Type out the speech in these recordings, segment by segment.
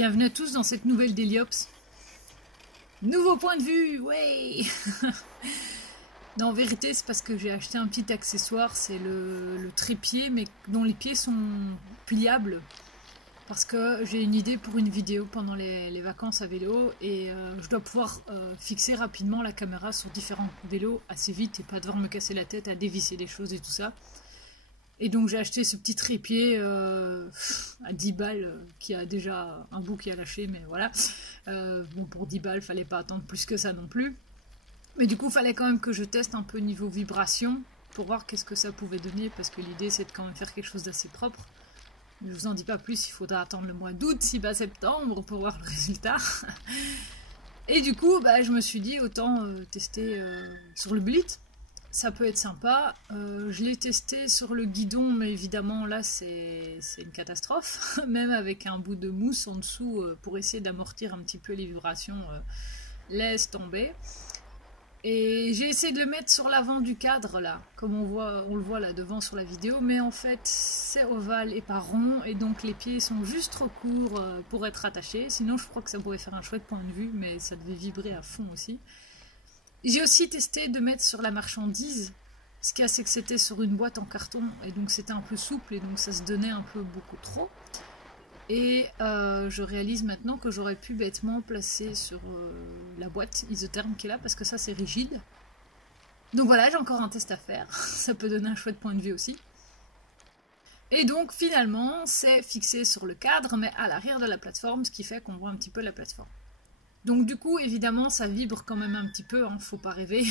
Bienvenue à tous dans cette nouvelle Deliops. Nouveau point de vue, ouais. Non, en vérité, c'est parce que j'ai acheté un petit accessoire, c'est le trépied, mais dont les pieds sont pliables. Parce que j'ai une idée pour une vidéo pendant les vacances à vélo et je dois pouvoir fixer rapidement la caméra sur différents vélos assez vite et pas devoir me casser la tête à dévisser des choses et tout ça. Et donc j'ai acheté ce petit trépied à 10 balles qui a déjà un bout qui a lâché, mais voilà. Bon, pour 10 balles, fallait pas attendre plus que ça non plus. Mais du coup, fallait quand même que je teste un peu niveau vibration pour voir qu'est-ce que ça pouvait donner, parce que l'idée c'est de quand même faire quelque chose d'assez propre. Je vous en dis pas plus, il faudra attendre le mois d'août, 6 bas septembre pour voir le résultat. Et du coup, bah, je me suis dit autant tester sur le Blit. Ça peut être sympa. Je l'ai testé sur le guidon, mais évidemment là c'est une catastrophe. Même avec un bout de mousse en dessous pour essayer d'amortir un petit peu les vibrations, laisse tomber. Et j'ai essayé de le mettre sur l'avant du cadre là, comme on le voit là devant sur la vidéo, mais en fait c'est ovale et pas rond, et donc les pieds sont juste trop courts pour être attachés. Sinon je crois que ça pourrait faire un chouette point de vue, mais ça devait vibrer à fond aussi. J'ai aussi testé de mettre sur la marchandise. Ce qu'il y a, c'est que c'était sur une boîte en carton, et donc c'était un peu souple, et donc ça se donnait un peu beaucoup trop. Et je réalise maintenant que j'aurais pu bêtement placer sur la boîte isotherme qui est là, parce que ça c'est rigide. Donc voilà, j'ai encore un test à faire. Ça peut donner un chouette point de vue aussi. Et donc finalement, c'est fixé sur le cadre, mais à l'arrière de la plateforme, ce qui fait qu'on voit un petit peu la plateforme. Donc du coup, évidemment, ça vibre quand même un petit peu, hein, faut pas rêver.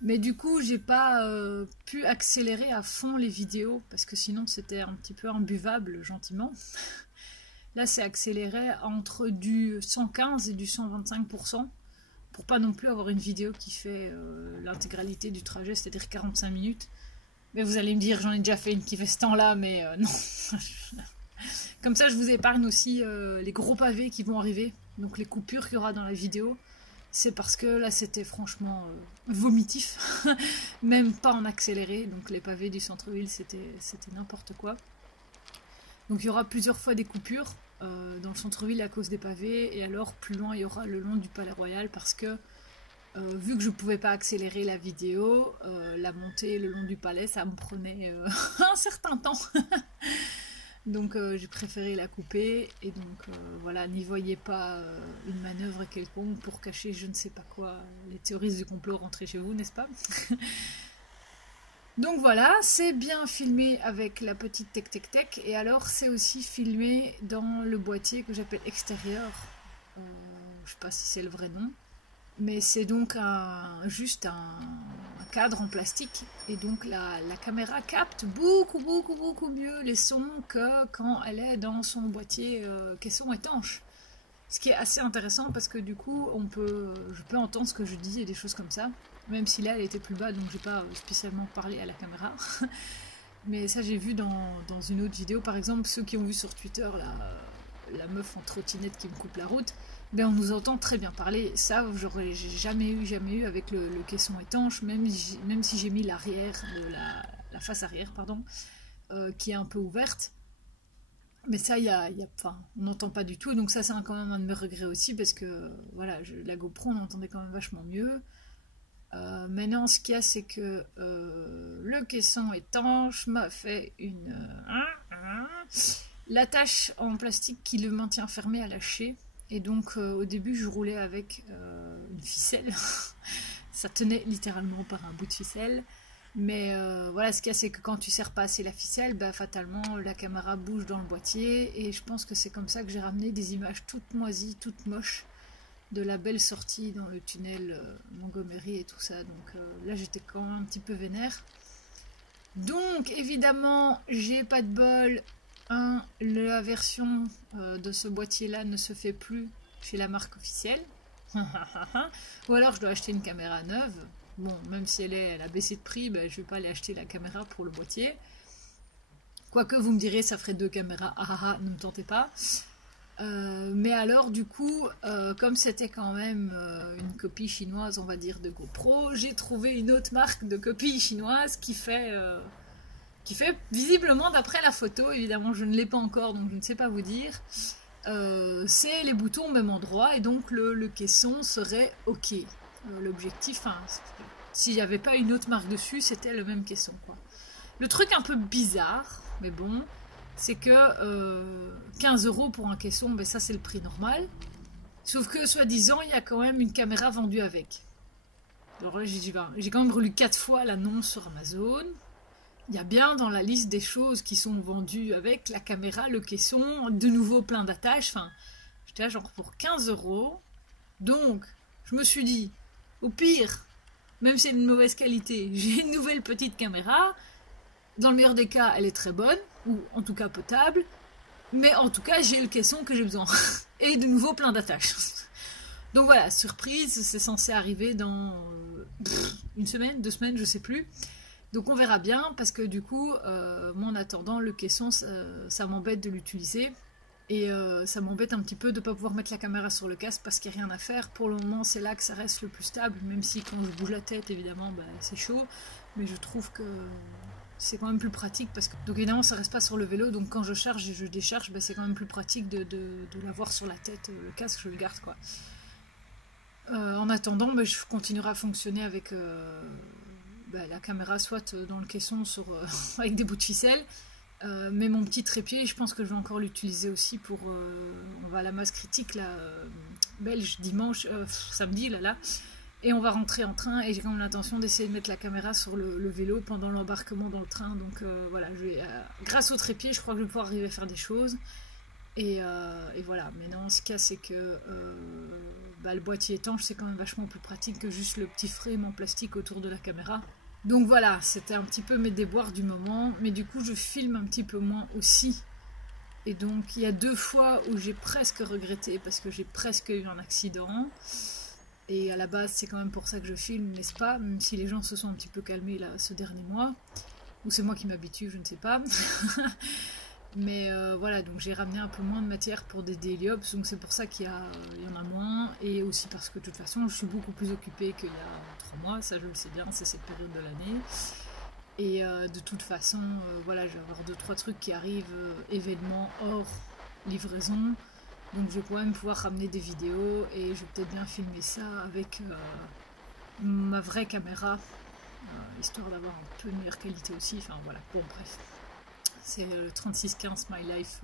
Mais du coup, j'ai pas pu accélérer à fond les vidéos, parce que sinon c'était un petit peu imbuvable, gentiment. Là, c'est accéléré entre du 115 et du 125%, pour pas non plus avoir une vidéo qui fait l'intégralité du trajet, c'est-à-dire 45 minutes. Mais vous allez me dire, j'en ai déjà fait une qui fait ce temps-là, mais non. Comme ça, je vous épargne aussi les gros pavés qui vont arriver, donc les coupures qu'il y aura dans la vidéo. C'est parce que là, c'était franchement vomitif, même pas en accéléré. Donc les pavés du centre-ville, c'était n'importe quoi. Donc il y aura plusieurs fois des coupures dans le centre-ville à cause des pavés, et alors plus loin, il y aura le long du Palais Royal, parce que vu que je pouvais pas accélérer la vidéo, la montée le long du palais, ça me prenait un certain temps. Donc j'ai préféré la couper, et donc voilà, n'y voyez pas une manœuvre quelconque pour cacher je ne sais pas quoi, les théories du complot rentrées chez vous, n'est-ce pas? Donc voilà, c'est bien filmé avec la petite tech, et alors c'est aussi filmé dans le boîtier que j'appelle extérieur, je sais pas si c'est le vrai nom, mais c'est donc juste un cadre en plastique, et donc la caméra capte beaucoup mieux les sons que quand elle est dans son boîtier caisson étanche. Ce qui est assez intéressant, parce que du coup je peux entendre ce que je dis et des choses comme ça, même si là elle était plus bas, donc j'ai pas spécialement parlé à la caméra. Mais ça, j'ai vu dans une autre vidéo, par exemple ceux qui ont vu sur Twitter la meuf en trottinette qui me coupe la route, ben on nous entend très bien parler. Ça, j'aurais jamais eu avec le caisson étanche, même si j'ai mis l'arrière, la face arrière, pardon, qui est un peu ouverte. Mais ça, enfin, on n'entend pas du tout, donc ça c'est quand même un de mes regrets aussi, parce que voilà, la GoPro on entendait quand même vachement mieux. Maintenant, ce qu'il y a, c'est que le caisson étanche m'a fait l'attache en plastique qui le maintient fermé à lâcher. Et donc au début je roulais avec une ficelle. Ça tenait littéralement par un bout de ficelle. Mais voilà, ce qu'il y a, c'est que quand tu serres pas assez la ficelle, bah, fatalement la caméra bouge dans le boîtier. Et je pense que c'est comme ça que j'ai ramené des images toutes moisies, toutes moches, de la belle sortie dans le tunnel Montgomery et tout ça. Donc là j'étais quand même un petit peu vénère. Donc évidemment j'ai pas de bol. La version de ce boîtier là ne se fait plus chez la marque officielle. Ou alors je dois acheter une caméra neuve. Bon, même si elle a baissé de prix, ben, je vais pas aller acheter la caméra pour le boîtier. Quoique vous me direz, ça ferait 2 caméras. Ne me tentez pas. Mais alors du coup, comme c'était quand même une copie chinoise, on va dire, de GoPro, j'ai trouvé une autre marque de copie chinoise qui fait qui fait visiblement d'après la photo, évidemment je ne l'ai pas encore donc je ne sais pas vous dire, c'est les boutons au même endroit et donc le caisson serait ok. L'objectif, s'il n'y avait pas une autre marque dessus, c'était le même caisson quoi. Le truc un peu bizarre, mais bon, c'est que 15 € pour un caisson, ben ça c'est le prix normal. Sauf que soi-disant, il y a quand même une caméra vendue avec. Alors là, j'ai quand même relu 4 fois l'annonce sur Amazon. Il y a bien dans la liste des choses qui sont vendues avec la caméra, le caisson, de nouveau plein d'attaches. Enfin, j'étais là genre pour 15 €. Donc, je me suis dit, au pire, même si c'est une mauvaise qualité, j'ai une nouvelle petite caméra. Dans le meilleur des cas, elle est très bonne, ou en tout cas potable. Mais en tout cas, j'ai le caisson que j'ai besoin. Et de nouveau plein d'attaches. Donc voilà, surprise, c'est censé arriver dans une semaine, 2 semaines, je sais plus. Donc on verra bien, parce que du coup, moi en attendant, le caisson, ça m'embête de l'utiliser. Et ça m'embête un petit peu de ne pas pouvoir mettre la caméra sur le casque parce qu'il n'y a rien à faire. Pour le moment, c'est là que ça reste le plus stable, même si quand je bouge la tête, évidemment, bah, c'est chaud. Mais je trouve que c'est quand même plus pratique parce que donc évidemment ça reste pas sur le vélo, donc quand je charge et je décharge, bah, c'est quand même plus pratique de l'avoir sur la tête, le casque je le garde quoi. En attendant, bah, je continuerai à fonctionner avec la caméra soit dans le caisson avec des bouts de ficelle, mais mon petit trépied je pense que je vais encore l'utiliser aussi pour on va à la masse critique là, belge dimanche, samedi là. Et on va rentrer en train et j'ai quand même l'intention d'essayer de mettre la caméra sur le vélo pendant l'embarquement dans le train. Donc voilà, grâce au trépied, je crois que je vais pouvoir arriver à faire des choses. Et voilà, mais non, ce cas c'est que le boîtier étanche c'est quand même vachement plus pratique que juste le petit frame en plastique autour de la caméra. Donc voilà, c'était un petit peu mes déboires du moment. Mais du coup, je filme un petit peu moins aussi. Et donc il y a 2 fois où j'ai presque regretté parce que j'ai presque eu un accident. Et à la base, c'est quand même pour ça que je filme, n'est-ce pas? Même si les gens se sont un petit peu calmés là, ce dernier mois. Ou c'est moi qui m'habitue, je ne sais pas. Mais voilà, donc j'ai ramené un peu moins de matière pour des daily ops, donc c'est pour ça qu'il y en a moins. Et aussi parce que de toute façon, je suis beaucoup plus occupée qu'il y a 3 mois, ça je le sais bien, c'est cette période de l'année. Et de toute façon, voilà, je vais avoir 2-3 trucs qui arrivent, événements hors livraison. Donc je vais quand même pouvoir ramener des vidéos et je vais peut-être bien filmer ça avec ma vraie caméra, histoire d'avoir un peu de meilleure qualité aussi. Enfin voilà, bon bref. C'est le 3615 My Life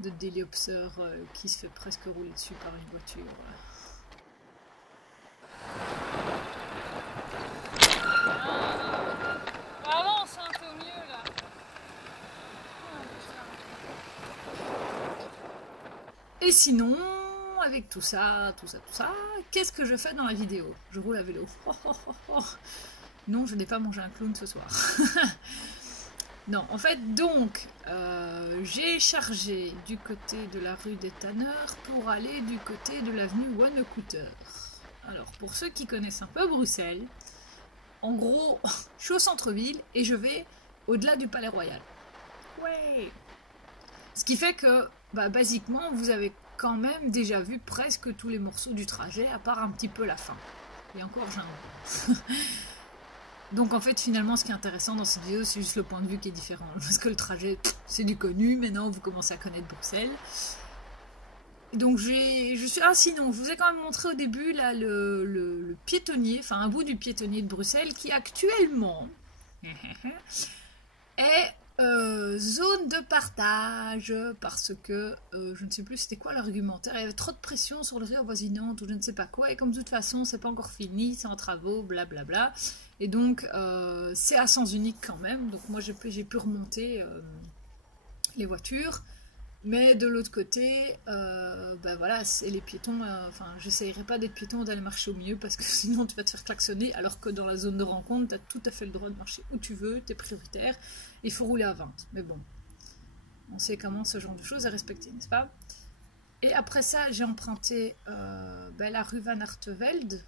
de Daily Opser qui se fait presque rouler dessus par une voiture. Avance un peu mieux là. Et sinon, avec tout ça, qu'est-ce que je fais dans la vidéo? Je roule à vélo. Non, je n'ai pas mangé un clown ce soir. Non, en fait, donc, j'ai chargé du côté de la rue des Tanneurs pour aller du côté de l'avenue Wannekutter. Alors, pour ceux qui connaissent un peu Bruxelles, en gros, je suis au centre-ville et je vais au-delà du Palais Royal. Ouais! Ce qui fait que, basiquement, vous avez quand même déjà vu presque tous les morceaux du trajet, à part un petit peu la fin. Et encore, j'ai un... Donc en fait, finalement, ce qui est intéressant dans cette vidéo, c'est juste le point de vue qui est différent. Parce que le trajet, c'est du connu, maintenant vous commencez à connaître Bruxelles. Donc sinon, je vous ai quand même montré au début là, le piétonnier, enfin un bout du piétonnier de Bruxelles, qui actuellement est zone de partage, parce que je ne sais plus c'était quoi l'argumentaire, il y avait trop de pression sur le rue avoisinante ou je ne sais pas quoi, et comme de toute façon c'est pas encore fini, c'est en travaux, blablabla, et donc c'est à sens unique quand même, donc moi j'ai pu remonter les voitures, mais de l'autre côté, voilà, c'est les piétons, j'essayerai pas d'être piéton d'aller marcher au milieu parce que sinon tu vas te faire klaxonner, alors que dans la zone de rencontre, tu as tout à fait le droit de marcher où tu veux, tu es prioritaire, il faut rouler à 20. Mais bon, on sait comment ce genre de choses est respecté, n'est-ce pas? Et après ça, j'ai emprunté la rue Van Artevelde,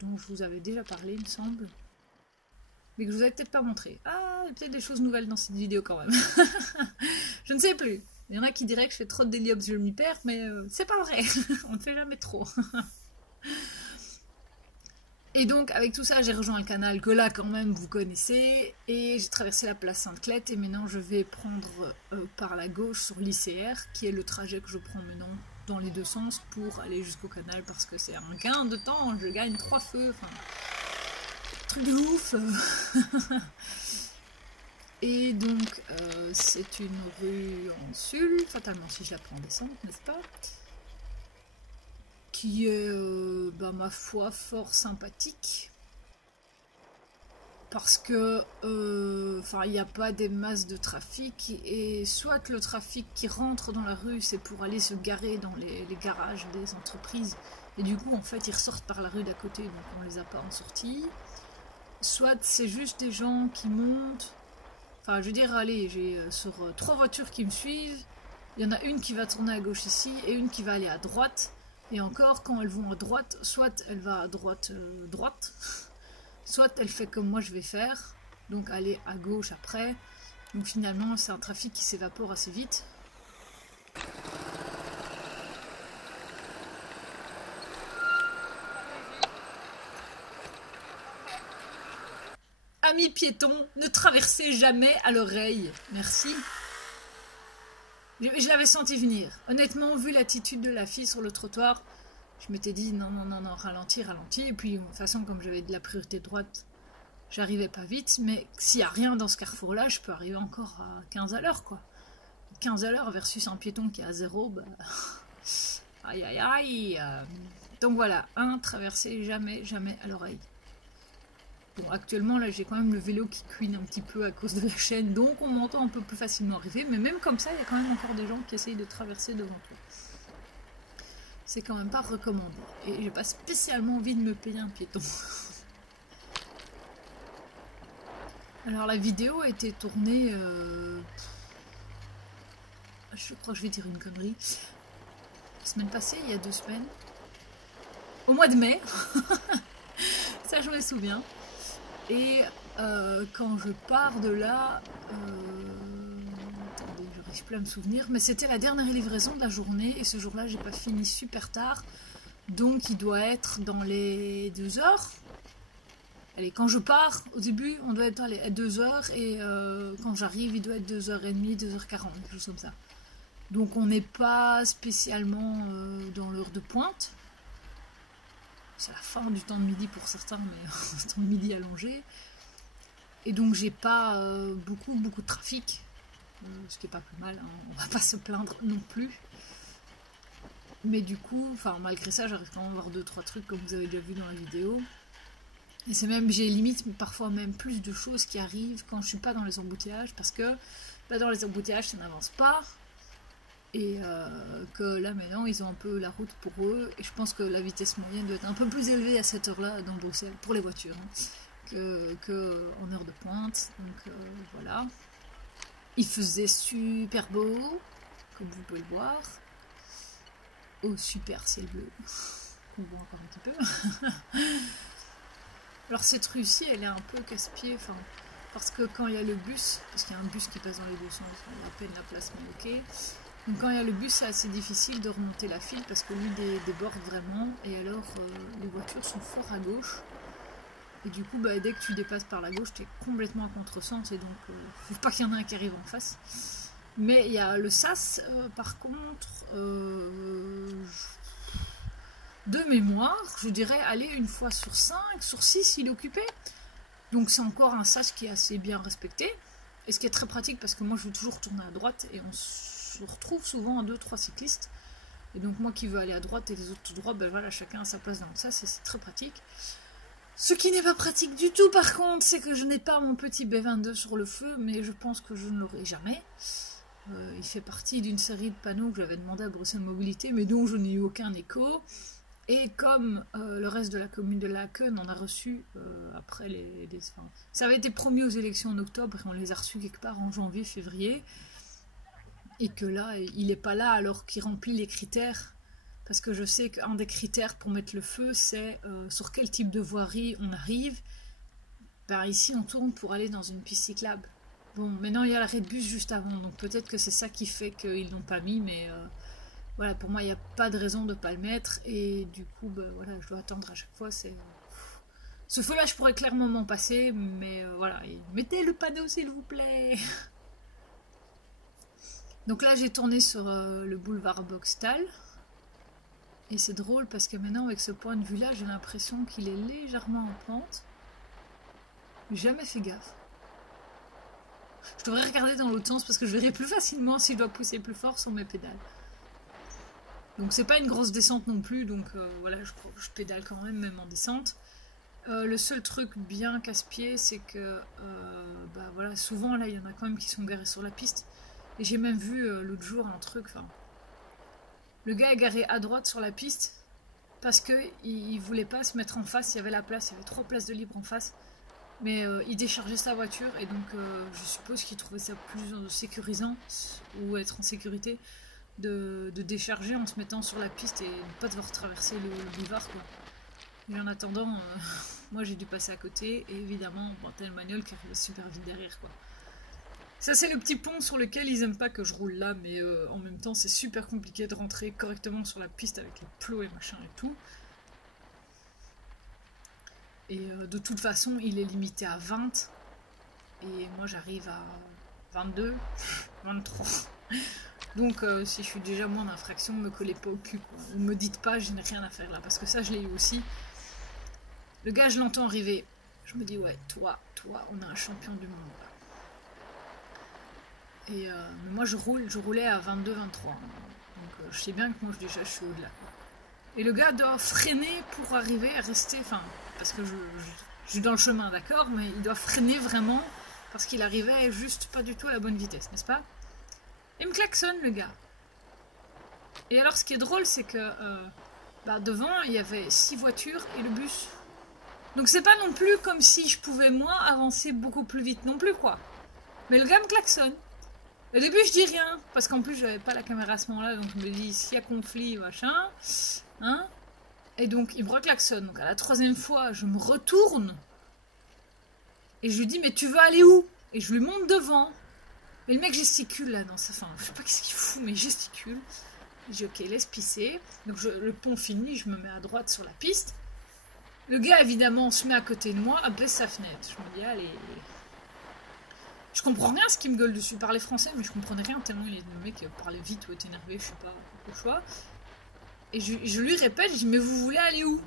dont je vous avais déjà parlé, il me semble, mais que je vous avais peut-être pas montré. Ah, il y a peut-être des choses nouvelles dans cette vidéo quand même. Je ne sais plus. Il y en a qui diraient que je fais trop de daily ops, je m'y perds, mais c'est pas vrai. On ne fait jamais trop. Et donc, avec tout ça, j'ai rejoint le canal que là, quand même, vous connaissez. Et j'ai traversé la place Sainte-Clette. Et maintenant, je vais prendre par la gauche sur l'ICR, qui est le trajet que je prends maintenant dans les deux sens pour aller jusqu'au canal. Parce que c'est un gain de temps. Je gagne 3 feux. Enfin, truc de ouf. Et donc, c'est une rue en sul, fatalement si je la prends en descente, n'est-ce pas? Qui est, ma foi, fort sympathique. Parce que, il n'y a pas des masses de trafic, et soit le trafic qui rentre dans la rue, c'est pour aller se garer dans les garages des entreprises, et du coup, en fait, ils ressortent par la rue d'à côté, donc on les a pas en sortie. Soit c'est juste des gens qui montent. Enfin, je veux dire, allez, j'ai sur 3 voitures qui me suivent, il y en a une qui va tourner à gauche ici et une qui va aller à droite. Et encore, quand elles vont à droite, soit elle va à droite, droite, soit elle fait comme moi je vais faire, donc aller à gauche après. Donc finalement, c'est un trafic qui s'évapore assez vite. Amis piétons, ne traversez jamais à l'oreille. Merci. Je l'avais senti venir. Honnêtement, vu l'attitude de la fille sur le trottoir, je m'étais dit non, ralentis. Et puis, de toute façon, comme j'avais de la priorité droite, j'arrivais pas vite. Mais s'il n'y a rien dans ce carrefour-là, je peux arriver encore à 15 à l'heure, quoi. 15 à l'heure versus un piéton qui est à 0, bah... aïe aïe aïe. Donc voilà, traverser jamais à l'oreille. Bon, actuellement, là, j'ai quand même le vélo qui cuine un petit peu à cause de la chaîne, donc on m'entend un peu plus facilement arriver, mais même comme ça, il y a quand même encore des gens qui essayent de traverser devant toi. C'est quand même pas recommandé. Et j'ai pas spécialement envie de me payer un piéton. Alors, la vidéo a été tournée... Je crois que je vais dire une connerie. La semaine passée, il y a 2 semaines. Au mois de mai. Ça, je me souviens. Et quand je pars de là, attendez, je n'arrive plus à me souvenir, mais c'était la dernière livraison de la journée, et ce jour-là, j'ai pas fini super tard, donc il doit être dans les 2 heures. Allez, quand je pars, au début, on doit être à 2 heures, et quand j'arrive, il doit être 2h30, 2h40, quelque chose comme ça. Donc on n'est pas spécialement dans l'heure de pointe. C'est la fin du temps de midi pour certains, mais le temps de midi allongé. Et donc j'ai pas beaucoup de trafic, ce qui est pas plus mal, hein. On va pas se plaindre non plus. Mais du coup, malgré ça, j'arrive quand même à voir 2-3 trucs comme vous avez déjà vu dans la vidéo. Et c'est même, j'ai limite parfois même plus de choses qui arrivent quand je suis pas dans les embouteillages, parce que dans les embouteillages ça n'avance pas. Et que là maintenant ils ont un peu la route pour eux, et je pense que la vitesse moyenne doit être un peu plus élevée à cette heure-là dans Bruxelles, pour les voitures, hein, que en heure de pointe. Donc voilà. Il faisait super beau, comme vous pouvez le voir. Oh, super ciel bleu, on voit encore un petit peu. Alors cette rue-ci, elle est un peu casse-pied, parce que quand il y a le bus, parce qu'il y a un bus qui passe dans les deux sens, on a à peine la place, mais ok. Donc quand il y a le bus, c'est assez difficile de remonter la file parce que lui déborde vraiment, et alors les voitures sont fort à gauche. Et du coup, dès que tu dépasses par la gauche, tu es complètement à contresens, et donc faut pas qu'il y en ait un qui arrive en face. Mais il y a le sas, par contre, de mémoire, je dirais aller une fois sur 5, sur 6, il est occupé. Donc c'est encore un sas qui est assez bien respecté, et ce qui est très pratique parce que moi je veux toujours tourner à droite, et on se retrouve souvent à 2-3 cyclistes, et donc moi qui veux aller à droite et les autres tout droit, voilà, chacun a sa place dans le sas, et c'est très pratique. Ce qui n'est pas pratique du tout par contre, c'est que je n'ai pas mon petit B22 sur le feu, mais je pense que je ne l'aurai jamais. Il fait partie d'une série de panneaux que j'avais demandé à Bruxelles Mobilité, mais dont je n'ai eu aucun écho. Et comme le reste de la commune de Laken en a reçu après ça avait été promis aux élections en octobre, et on les a reçus quelque part en janvier, février. Et que là, il n'est pas là alors qu'il remplit les critères. Parce que je sais qu'un des critères pour mettre le feu, c'est sur quel type de voirie on arrive. Ici, on tourne pour aller dans une piste cyclable. Bon, maintenant, il y a l'arrêt de bus juste avant. Donc peut-être que c'est ça qui fait qu'ils l'ont pas mis. Mais voilà, pour moi, il n'y a pas de raison de ne pas le mettre. Et du coup, voilà, je dois attendre à chaque fois. Ce feu-là, je pourrais clairement m'en passer, mais voilà. Et mettez le panneau, s'il vous plaît. Donc là, j'ai tourné sur le boulevard Boxtal. Et c'est drôle parce que maintenant, avec ce point de vue-là, j'ai l'impression qu'il est légèrement en pente. J'ai jamais fait gaffe. Je devrais regarder dans l'autre sens parce que je verrai plus facilement si je dois pousser plus fort sur mes pédales. Donc c'est pas une grosse descente non plus, donc voilà, je pédale quand même en descente. Le seul truc bien casse-pied, c'est que bah voilà, souvent là, il y en a quand même qui sont garés sur la piste. Et j'ai même vu l'autre jour un truc, enfin... Le gars est garé à droite sur la piste parce qu'il voulait pas se mettre en face, il y avait la place, il y avait 3 places de libre en face. Mais il déchargeait sa voiture et donc je suppose qu'il trouvait ça plus sécurisant ou être en sécurité de décharger en se mettant sur la piste et ne pas devoir traverser le boulevard quoi. Et en attendant, moi j'ai dû passer à côté et évidemment t'as une bagnole qui arrive super vite derrière quoi. Ça c'est le petit pont sur lequel ils aiment pas que je roule là, mais en même temps c'est super compliqué de rentrer correctement sur la piste avec les plots et machin et tout. Et de toute façon il est limité à 20 et moi j'arrive à 22, 23. Donc si je suis déjà moins d'infraction, me collez pas au cul quoi. Ne me dites pas je n'ai rien à faire là, parce que ça je l'ai eu aussi. Le gars je l'entends arriver, je me dis ouais toi on a un champion du monde là. Et moi je roulais à 22-23. Donc je sais bien que moi déjà je suis au-delà. Et le gars doit freiner pour arriver à rester, enfin, parce que je suis dans le chemin, d'accord, mais il doit freiner vraiment parce qu'il arrivait juste pas du tout à la bonne vitesse, n'est-ce pas? Il me klaxonne le gars. Et alors ce qui est drôle, c'est que bah, devant il y avait 6 voitures et le bus. Donc c'est pas non plus comme si je pouvais moi avancer beaucoup plus vite non plus quoi. Mais le gars me klaxonne. Au début, je dis rien, parce qu'en plus, j'avais pas la caméra à ce moment-là, donc je me dis, s'il y a conflit, machin, hein. Et donc, il me reclaxonne. Donc, à la 3e fois, je me retourne, et je lui dis, mais tu veux aller où? Et je lui monte devant. Mais le mec gesticule, là, dans sa fin. Je sais pas qu'est-ce qu'il fout, mais il gesticule. Je dis, ok, laisse pisser. Donc, le pont fini, je me mets à droite sur la piste. Le gars, évidemment, se met à côté de moi, baisse sa fenêtre. Je me dis, allez... Je comprends rien ce qui me gueule dessus. Il parlait français, mais je comprenais rien tellement le mec parlait vite ou était énervé, je sais pas, au choix. Et je lui répète, je dis, mais vous voulez aller où?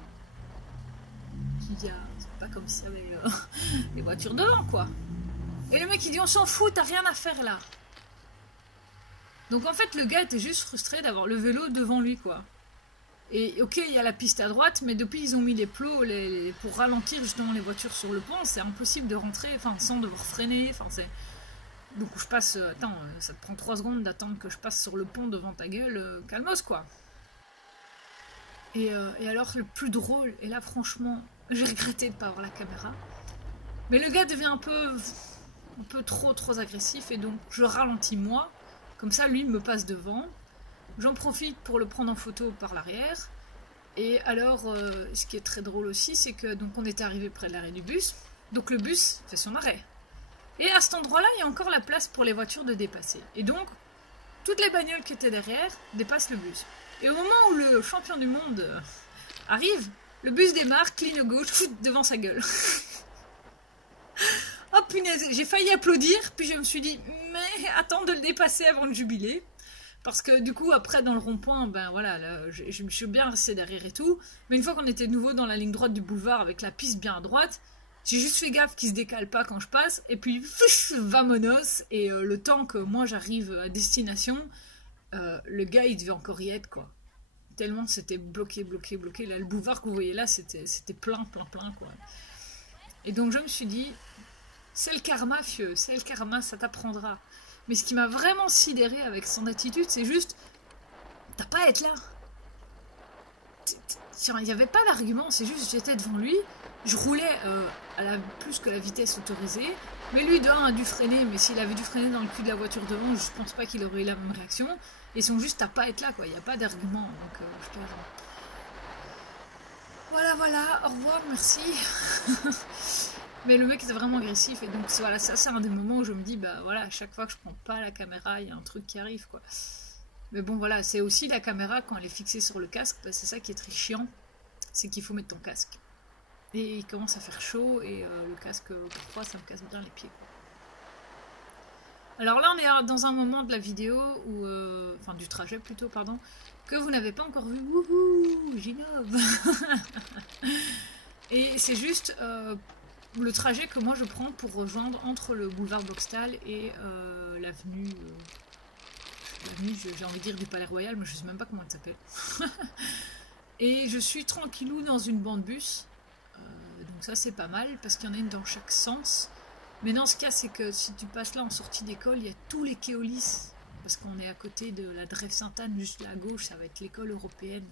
Il dit, ah, c'est pas comme si avec les voitures devant, quoi. Et le mec, il dit, on s'en fout, t'as rien à faire là. Donc en fait, le gars était juste frustré d'avoir le vélo devant lui, quoi. Et ok, il y a la piste à droite, mais depuis ils ont mis les plots pour ralentir justement les voitures sur le pont, c'est impossible de rentrer, enfin sans devoir freiner, enfin c'est... Donc je passe, attends, ça te prend 3 secondes d'attendre que je passe sur le pont devant ta gueule, calmos quoi. Et alors le plus drôle, et là franchement, j'ai regretté de pas avoir la caméra, mais le gars devient un peu trop agressif, et donc je ralentis moi, comme ça lui me passe devant. J'en profite pour le prendre en photo par l'arrière. Et alors, ce qui est très drôle aussi, c'est que donc on était arrivé près de l'arrêt du bus. Donc le bus fait son arrêt. Et à cet endroit-là, il y a encore la place pour les voitures de dépasser. Et donc, toutes les bagnoles qui étaient derrière dépassent le bus. Et au moment où le champion du monde arrive, le bus démarre, cligne gauche, devant sa gueule. Oh punaise, j'ai failli applaudir, puis je me suis dit, mais attends de le dépasser avant de jubiler. Parce que du coup, après, dans le rond-point, ben voilà, là, je me suis bien resté derrière et tout. Mais une fois qu'on était de nouveau dans la ligne droite du boulevard avec la piste bien à droite, j'ai juste fait gaffe qu'il se décale pas quand je passe. Et puis, vamonos. Et le temps que moi j'arrive à destination, le gars il devait encore y être quoi. Tellement c'était bloqué. Là, le boulevard que vous voyez là, c'était plein quoi. Et donc je me suis dit, c'est le karma, fieu, c'est le karma, ça t'apprendra. Mais ce qui m'a vraiment sidéré avec son attitude, c'est juste, t'as pas à être là. Il n'y avait pas d'argument, c'est juste, j'étais devant lui, je roulais à plus que la vitesse autorisée, mais lui, de un, a dû freiner, mais s'il avait dû freiner dans le cul de la voiture devant, je pense pas qu'il aurait eu la même réaction. Et ils sont juste, t'as pas à être là, quoi, il n'y a pas d'argument. Donc, je voilà, au revoir, merci. Mais le mec était vraiment agressif et donc voilà, ça c'est un des moments où je me dis bah voilà, à chaque fois que je prends pas la caméra, il y a un truc qui arrive quoi. Mais bon voilà, c'est aussi la caméra quand elle est fixée sur le casque, bah, c'est ça qui est très chiant, c'est qu'il faut mettre ton casque. Et il commence à faire chaud et le casque froid, ça me casse bien les pieds. Alors là, on est dans un moment de la vidéo, où, enfin du trajet plutôt, pardon, que vous n'avez pas encore vu. Wouhou, j'innove. Et c'est juste le trajet que moi je prends pour rejoindre entre le boulevard Boxtal et l'avenue, j'ai envie de dire du Palais Royal, mais je sais même pas comment elle s'appelle. Et je suis tranquillou dans une bande bus. Donc ça c'est pas mal parce qu'il y en a une dans chaque sens. Mais dans ce cas c'est que si tu passes là en sortie d'école, il y a tous les Keolis. Parce qu'on est à côté de la Drève Sainte-Anne, juste là à gauche, ça va être l'école européenne.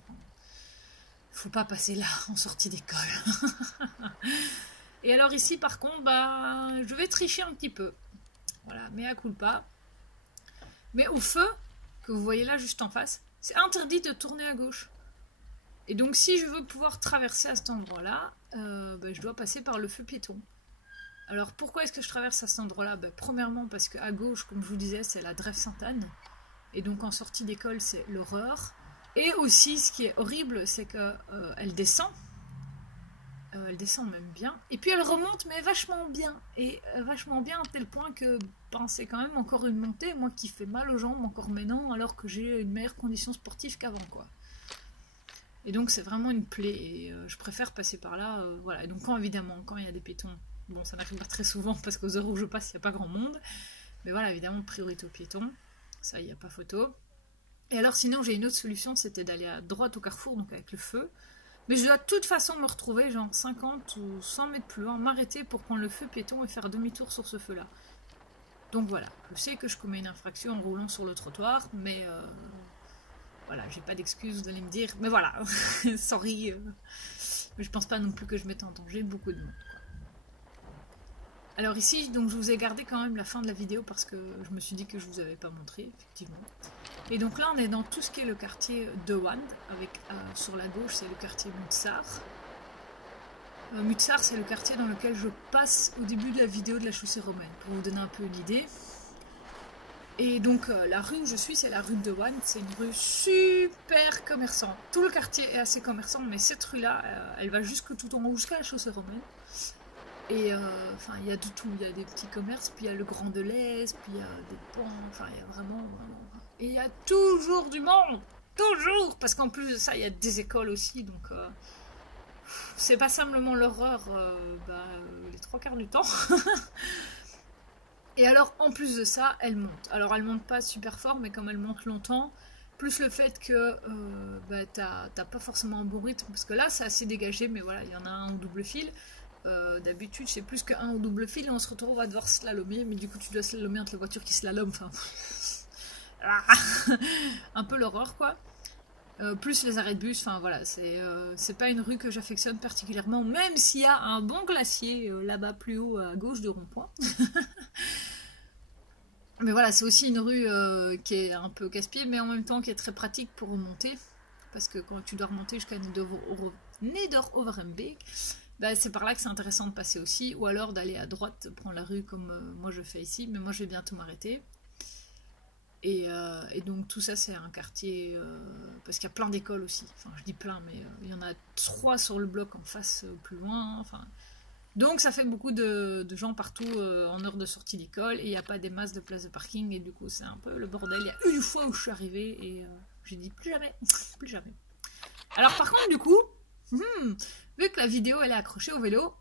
Faut pas passer là en sortie d'école. Et alors ici par contre, bah, je vais tricher un petit peu. Voilà, mais à culpa. Mais au feu, que vous voyez là juste en face, c'est interdit de tourner à gauche. Et donc si je veux pouvoir traverser à cet endroit-là, bah, je dois passer par le feu piéton. Alors pourquoi est-ce que je traverse à cet endroit-là? Bah, premièrement parce qu'à gauche, comme je vous disais, c'est la Drève Sainte-Anne. Et donc en sortie d'école, c'est l'horreur. Et aussi, ce qui est horrible, c'est qu'elle descend. Elle descend même bien. Et puis elle remonte, mais vachement bien. Et vachement bien à tel point que ben, c'est quand même encore une montée, moi qui fait mal aux jambes encore maintenant, alors que j'ai une meilleure condition sportive qu'avant, quoi. Et donc c'est vraiment une plaie. Et je préfère passer par là. Voilà. Et donc évidemment, quand il y a des piétons, bon, ça n'arrive pas très souvent parce qu'aux heures où je passe, il n'y a pas grand monde. Mais voilà, évidemment, priorité aux piétons. Ça, il n'y a pas photo. Et alors sinon j'ai une autre solution, c'était d'aller à droite au carrefour, donc avec le feu. Mais je dois de toute façon me retrouver genre 50 ou 100 mètres plus loin, m'arrêter pour prendre le feu piéton et faire demi-tour sur ce feu-là. Donc voilà, je sais que je commets une infraction en roulant sur le trottoir, mais voilà, j'ai pas d'excuse, vous allez me dire. Mais voilà, sorry, mais je pense pas non plus que je mette en danger beaucoup de monde. Alors ici, donc je vous ai gardé quand même la fin de la vidéo parce que je me suis dit que je vous avais pas montré, effectivement. Et donc là, on est dans tout ce qui est le quartier de Wand, avec sur la gauche, c'est le quartier Mutsar. Mutsar, c'est le quartier dans lequel je passe au début de la vidéo de la chaussée romaine, pour vous donner un peu une idée. Et donc la rue où je suis, c'est la rue de Wand, c'est une rue super commerçante. Tout le quartier est assez commerçant, mais cette rue-là, elle va jusque tout en haut, jusqu'à la chaussée romaine. Et enfin, il y a de tout, il y a des petits commerces, puis il y a le Grand Deleuze, puis il y a des ponts, enfin, il y a vraiment... Et il y a toujours du monde, toujours, parce qu'en plus de ça, il y a des écoles aussi, donc c'est pas simplement l'horreur les 3/4 du temps. Et alors, en plus de ça, elle monte. Alors, elle monte pas super fort, mais comme elle monte longtemps, plus le fait que t'as pas forcément un bon rythme, parce que là, c'est assez dégagé, mais voilà, il y en a un au double fil. D'habitude, c'est plus qu'un au double fil et on se retrouve à devoir slalomer, mais du coup, tu dois slalomer entre la voiture qui slalome, enfin... un peu l'horreur, quoi. Plus les arrêts de bus, enfin voilà, c'est pas une rue que j'affectionne particulièrement, même s'il y a un bon glacier là-bas plus haut à gauche du rond-point. Mais voilà, c'est aussi une rue qui est un peu casse-pied, mais en même temps qui est très pratique pour remonter, parce que quand tu dois remonter jusqu'à Neder-Overembeek, bah, c'est par là que c'est intéressant de passer aussi, ou alors d'aller à droite, prendre la rue comme moi je fais ici, mais moi je vais bientôt m'arrêter. Et donc tout ça c'est un quartier, parce qu'il y a plein d'écoles aussi, enfin je dis plein, mais il y en a 3 sur le bloc en face plus loin, enfin... Donc ça fait beaucoup de gens partout en heure de sortie d'école, et il n'y a pas des masses de places de parking, et du coup c'est un peu le bordel. Il y a une fois où je suis arrivée, et j'ai dit plus jamais, plus jamais. Alors par contre du coup, vu que la vidéo elle est accrochée au vélo,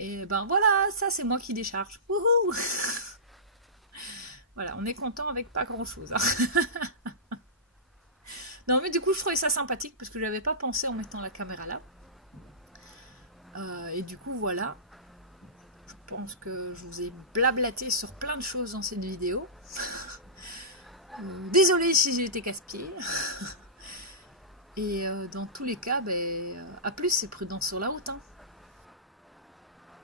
et ben voilà, ça c'est moi qui décharge. Wouhou. Voilà, on est content avec pas grand chose. Hein. Non mais du coup je trouvais ça sympathique parce que j'avais pas pensé en mettant la caméra là. Et du coup voilà. Je pense que je vous ai blablaté sur plein de choses dans cette vidéo. Désolée si j'ai été casse-pied. Et dans tous les cas, à plus, c'est prudent sur la route. Hein.